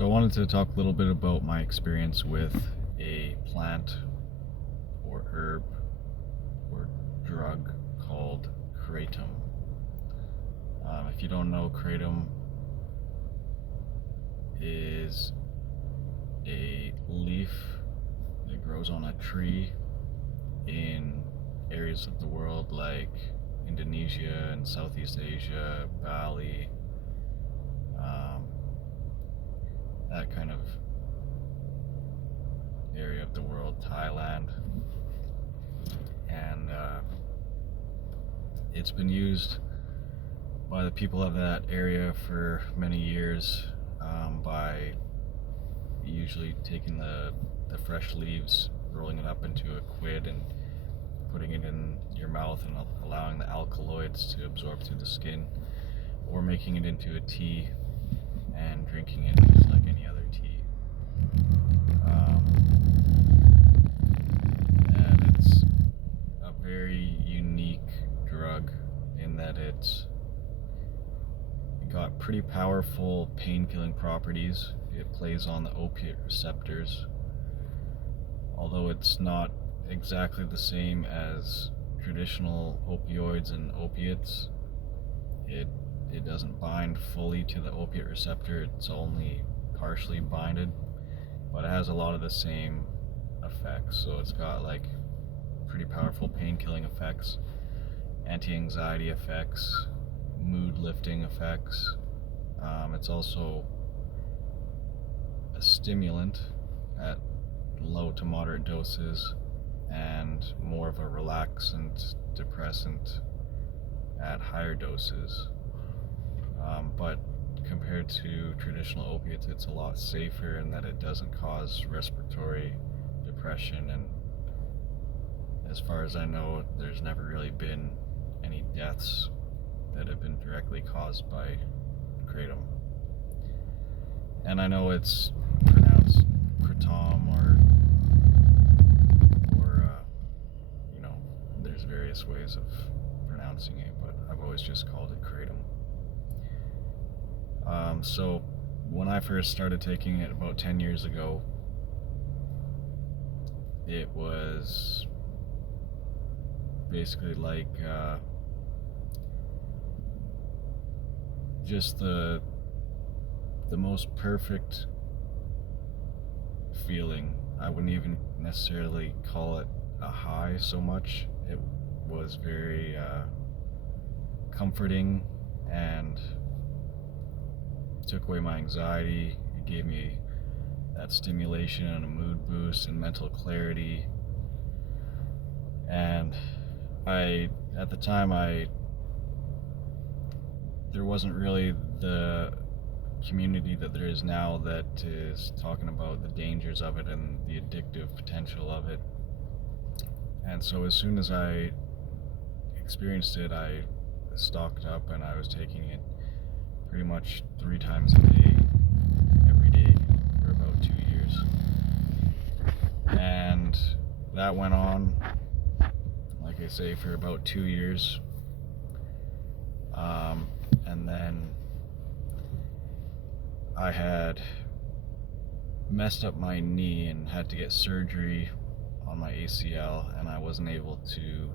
So I wanted to talk a little bit about my experience with a plant or herb or drug called Kratom. If you don't know, Kratom is a leaf that grows on a tree in areas of the world like Indonesia and Southeast Asia, Bali, that kind of area of the world, Thailand, and it's been used by the people of that area for many years, by usually taking the fresh leaves, rolling it up into a quid and putting it in your mouth and allowing the alkaloids to absorb through the skin, or making it into a tea and drinking it just like any other tea. And it's a very unique drug in that it's got pretty powerful pain-killing properties. It plays on the opiate receptors, although it's not exactly the same as traditional opioids and opiates. It doesn't bind fully to the opiate receptor, it's only partially binded, but it has a lot of the same effects. So it's got like pretty powerful pain-killing effects, anti-anxiety effects, mood lifting effects. It's also a stimulant at low to moderate doses, and more of a relaxant depressant at higher doses. But compared to traditional opiates, it's a lot safer in that it doesn't cause respiratory depression, and as far as I know, there's never really been any deaths that have been directly caused by Kratom. And I know it's pronounced Kratom, or there's various ways of pronouncing it, but I've always just called it Kratom. So when I first started taking it about 10 years ago, it was basically like just the most perfect feeling. I wouldn't even necessarily call it a high so much. It was very comforting and took away my anxiety. It gave me that stimulation and a mood boost and mental clarity. And at the time, there wasn't really the community that there is now that is talking about the dangers of it and the addictive potential of it. And so as soon as I experienced it, I stocked up and I was taking it pretty much 3 times a day, every day, for about 2 years. And that went on, like I say, for about 2 years. And then I had messed up my knee and had to get surgery on my ACL, and I wasn't able to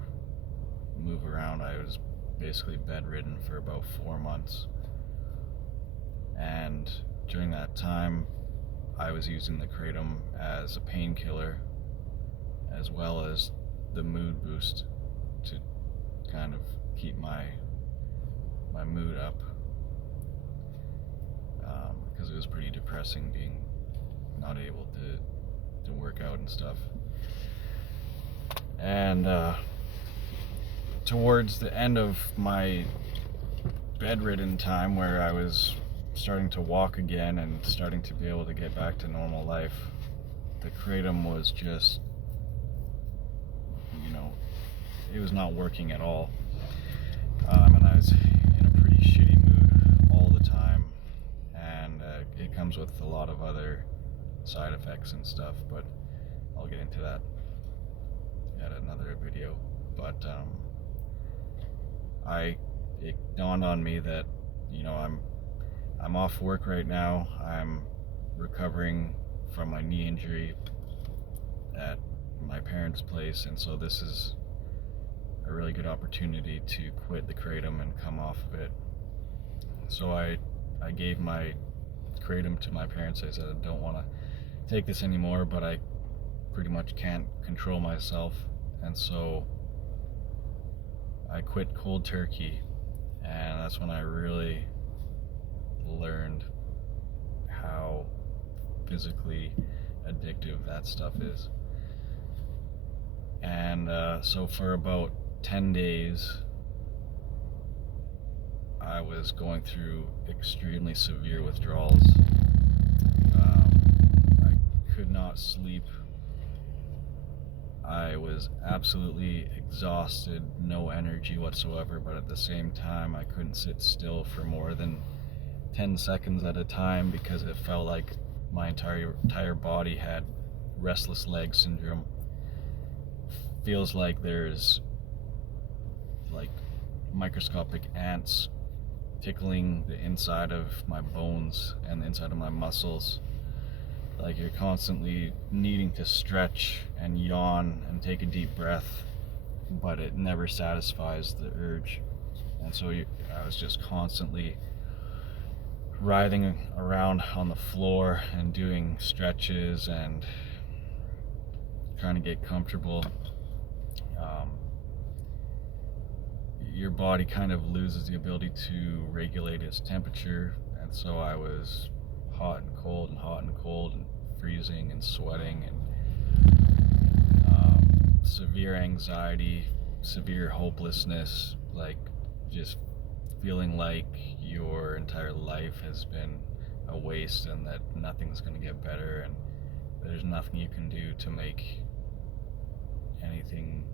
move around. I was basically bedridden for about 4 months. And during that time, I was using the Kratom as a painkiller as well as the mood boost to kind of keep my mood up, because it was pretty depressing being not able to work out and stuff. And towards the end of my bedridden time, where I was starting to walk again and starting to be able to get back to normal life, the Kratom was just, it was not working at all. And I was in a pretty shitty mood all the time, and it comes with a lot of other side effects and stuff, but I'll get into that at another video. But it dawned on me that I'm off work right now. I'm recovering from my knee injury at my parents' place, and so this is a really good opportunity to quit the Kratom and come off of it. So I gave my Kratom to my parents. I said, I don't want to take this anymore, but I pretty much can't control myself, and so I quit cold turkey, and that's when I really learned how physically addictive that stuff is. And so for about 10 days I was going through extremely severe withdrawals. I could not sleep. I was absolutely exhausted, no energy whatsoever, but at the same time I couldn't sit still for more than 10 seconds at a time because it felt like my entire body had restless leg syndrome. Feels like there's like microscopic ants tickling the inside of my bones and the inside of my muscles. Like you're constantly needing to stretch and yawn and take a deep breath, but it never satisfies the urge. And so I was just constantly writhing around on the floor and doing stretches and trying to get comfortable. Your body kind of loses the ability to regulate its temperature, and so I was hot and cold and hot and cold and freezing and sweating, and severe anxiety, severe hopelessness, like just feeling like your entire life has been a waste and that nothing's going to get better and there's nothing you can do to make anything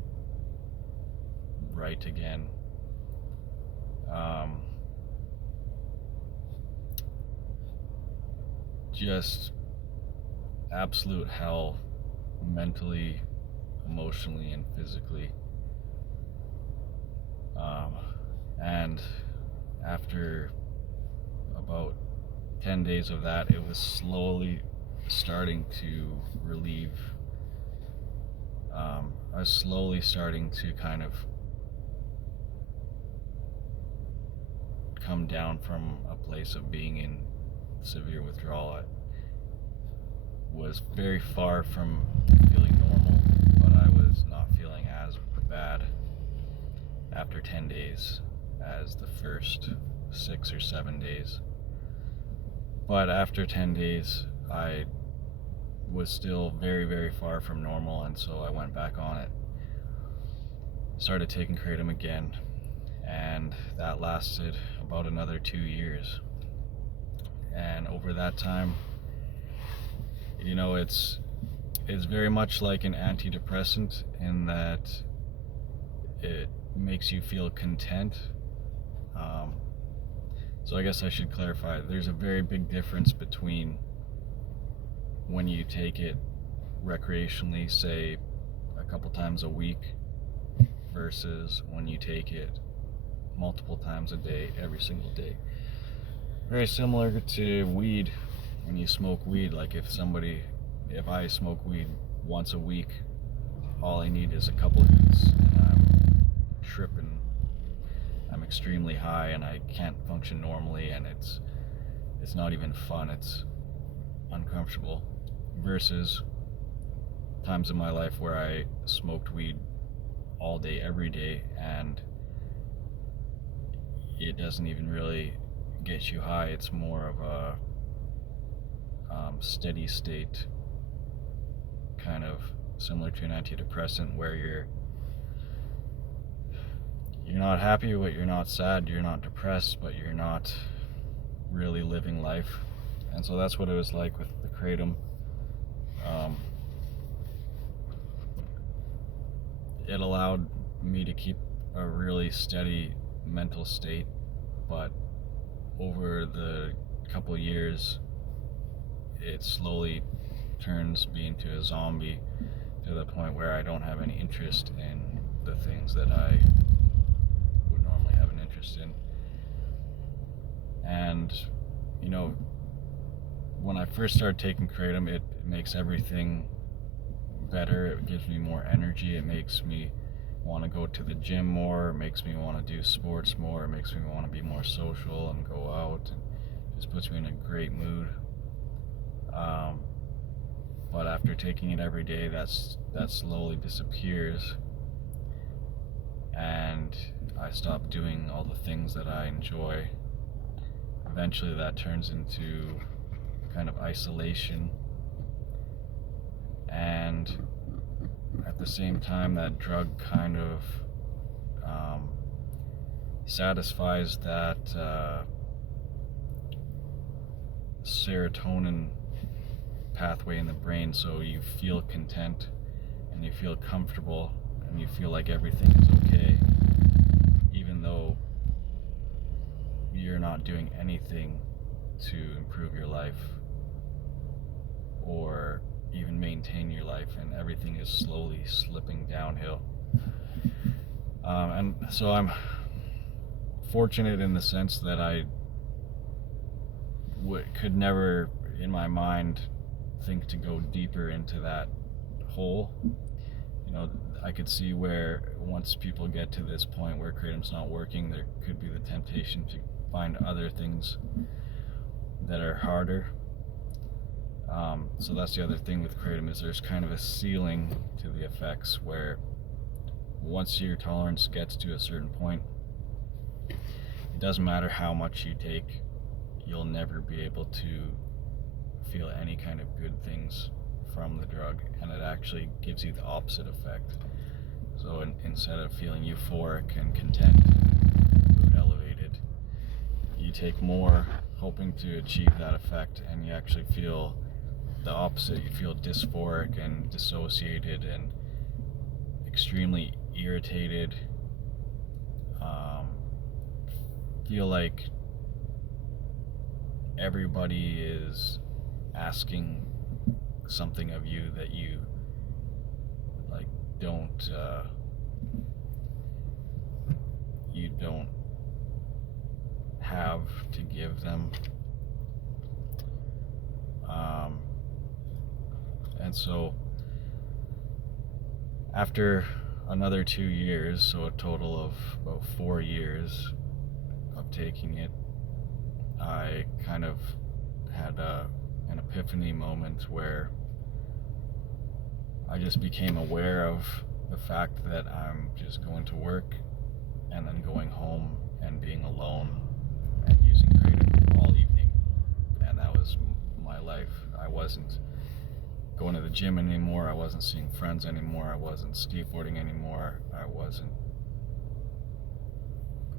right again. Just absolute hell, mentally, emotionally, and physically. And after about 10 days of that, it was slowly starting to relieve. I was slowly starting to kind of come down from a place of being in severe withdrawal. I was very far from feeling normal, but I was not feeling as bad after 10 days as the first 6 or 7 days. But after 10 days, I was still very, very far from normal, and so I went back on it. Started taking Kratom again, and that lasted about another 2 years. And over that time, you know, it's very much like an antidepressant in that it makes you feel content. So I guess I should clarify, there's a very big difference between when you take it recreationally, say a couple times a week, versus when you take it multiple times a day, every single day. Very similar to weed. When you smoke weed, like if I smoke weed once a week, all I need is a couple of hits and I'm tripping. I'm extremely high and I can't function normally, and it's not even fun, it's uncomfortable. Versus times in my life where I smoked weed all day, every day, and it doesn't even really get you high. It's more of a steady state, kind of similar to an antidepressant, where you're not happy, but you're not sad, you're not depressed, but you're not really living life. And so that's what it was like with the Kratom. It allowed me to keep a really steady mental state, but over the couple years it slowly turns me into a zombie, to the point where I don't have any interest in the things that I would normally have an interest in. And you know, when I first started taking Kratom, it makes everything better. It gives me more energy. It makes me want to go to the gym more. It makes me want to do sports more. It makes me want to be more social and go out. And just puts me in a great mood. But after taking it every day, that slowly disappears, and I stop doing all the things that I enjoy. Eventually, that turns into kind of isolation, and at the same time, that drug kind of satisfies that serotonin pathway in the brain, so you feel content and you feel comfortable and you feel like everything is okay, even though you're not doing anything to improve your life or even maintain your life, and everything is slowly slipping downhill. And so I'm fortunate in the sense that I could never in my mind think to go deeper into that hole. You know, I could see where once people get to this point where Kratom's not working, there could be the temptation to find other things that are harder. So that's the other thing with Kratom, is there's kind of a ceiling to the effects where once your tolerance gets to a certain point, it doesn't matter how much you take, you'll never be able to feel any kind of good things from the drug, and it actually gives you the opposite effect. So instead of feeling euphoric and content, mood elevated, you take more hoping to achieve that effect, and you actually feel the opposite. You feel dysphoric and dissociated and extremely irritated. Feel like everybody is asking something of you that you like don't have to give them. And so after another 2 years, so a total of about 4 years of taking it, I kind of had an epiphany moment where I just became aware of the fact that I'm just going to work and then going home and being alone and using Kratom all evening, and that was my life. I wasn't going to the gym anymore, I wasn't seeing friends anymore, I wasn't skateboarding anymore, I wasn't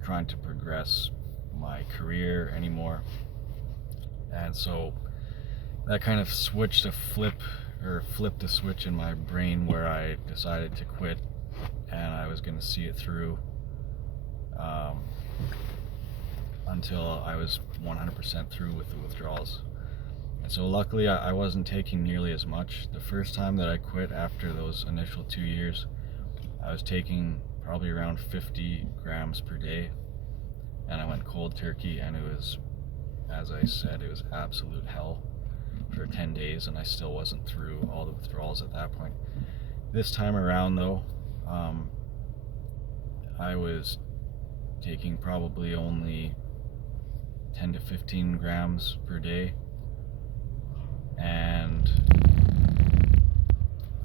trying to progress my career anymore. And so that kind of flipped a switch in my brain where I decided to quit, and I was going to see it through until I was 100% through with the withdrawals. And so luckily I wasn't taking nearly as much. The first time that I quit after those initial 2 years, I was taking probably around 50 grams per day, and I went cold turkey, and it was, as I said, it was absolute hell for 10 days, and I still wasn't through all the withdrawals at that point. This time around though, I was taking probably only 10 to 15 grams per day, and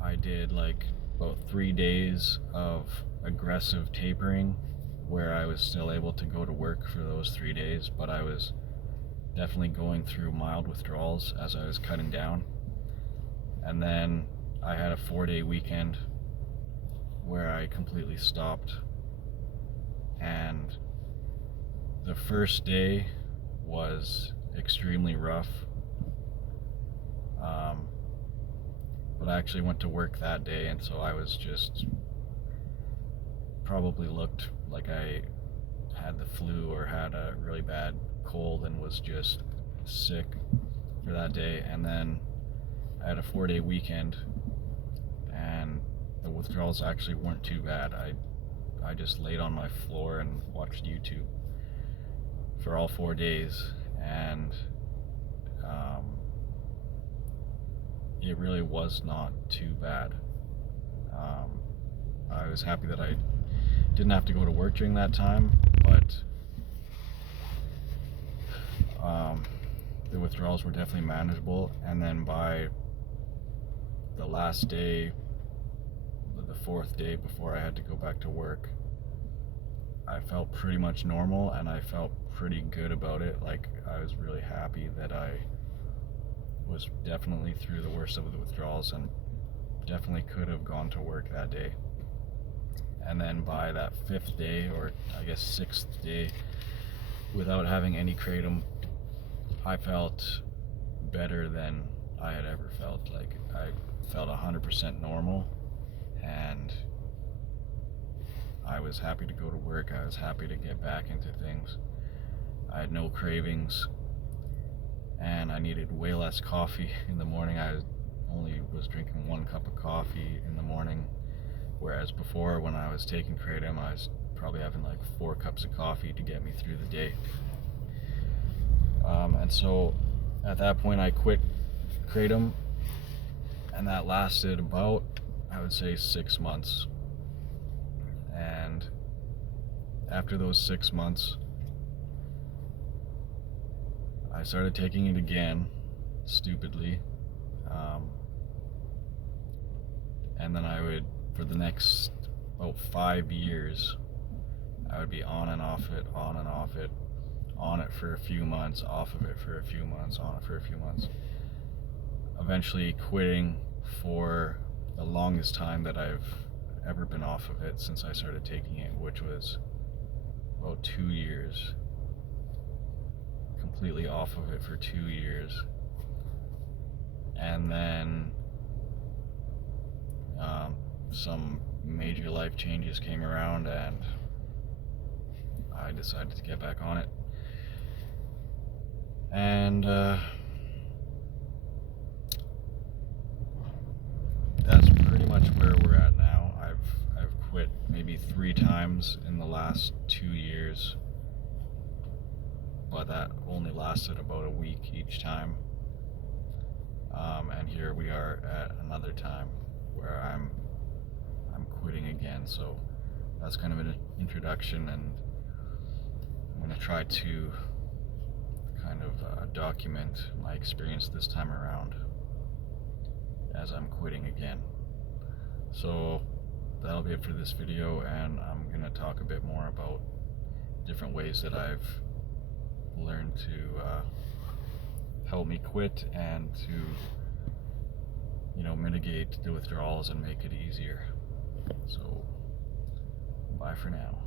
I did like about 3 days of aggressive tapering where I was still able to go to work for those 3 days, but I was definitely going through mild withdrawals as I was cutting down. And then I had a 4-day weekend where I completely stopped, and the first day was extremely rough, but I actually went to work that day, and so I was just probably looked like I had the flu or had a really bad cold and was just sick for that day. And then I had a 4-day weekend, and the withdrawals actually weren't too bad. I just laid on my floor and watched YouTube for all 4 days, and it really was not too bad. I was happy that I didn't have to go to work during that time, but the withdrawals were definitely manageable. And then by the last day, the fourth day before I had to go back to work, I felt pretty much normal, and I felt pretty good about it. Like, I was really happy that I was definitely through the worst of the withdrawals and definitely could have gone to work that day. And then by that fifth day, or I guess sixth day, without having any Kratom, I felt better than I had ever felt. Like, I felt 100% normal, and I was happy to go to work. I was happy to get back into things. I had no cravings, and I needed way less coffee in the morning. I only was drinking 1 cup of coffee in the morning, whereas before, when I was taking Kratom, I was probably having like 4 cups of coffee to get me through the day. And so at that point I quit Kratom, and that lasted about, I would say, 6 months. And after those 6 months, I started taking it again, stupidly. And then I would, for the next about 5 years, I would be on and off it, on and off it, on it for a few months, off of it for a few months, on it for a few months. Eventually quitting for the longest time that I've ever been off of it since I started taking it, which was about 2 years. Completely off of it for 2 years. And then some major life changes came around, and I decided to get back on it. And that's pretty much where we're at now. I've quit maybe 3 times in the last 2 years, but that only lasted about a week each time. And here we are at another time where I'm quitting again. So that's kind of an introduction, and I'm going to try to kind of document my experience this time around as I'm quitting again. So that'll be it for this video, and I'm going to talk a bit more about different ways that I've learned to help me quit and to, mitigate the withdrawals and make it easier. So bye for now.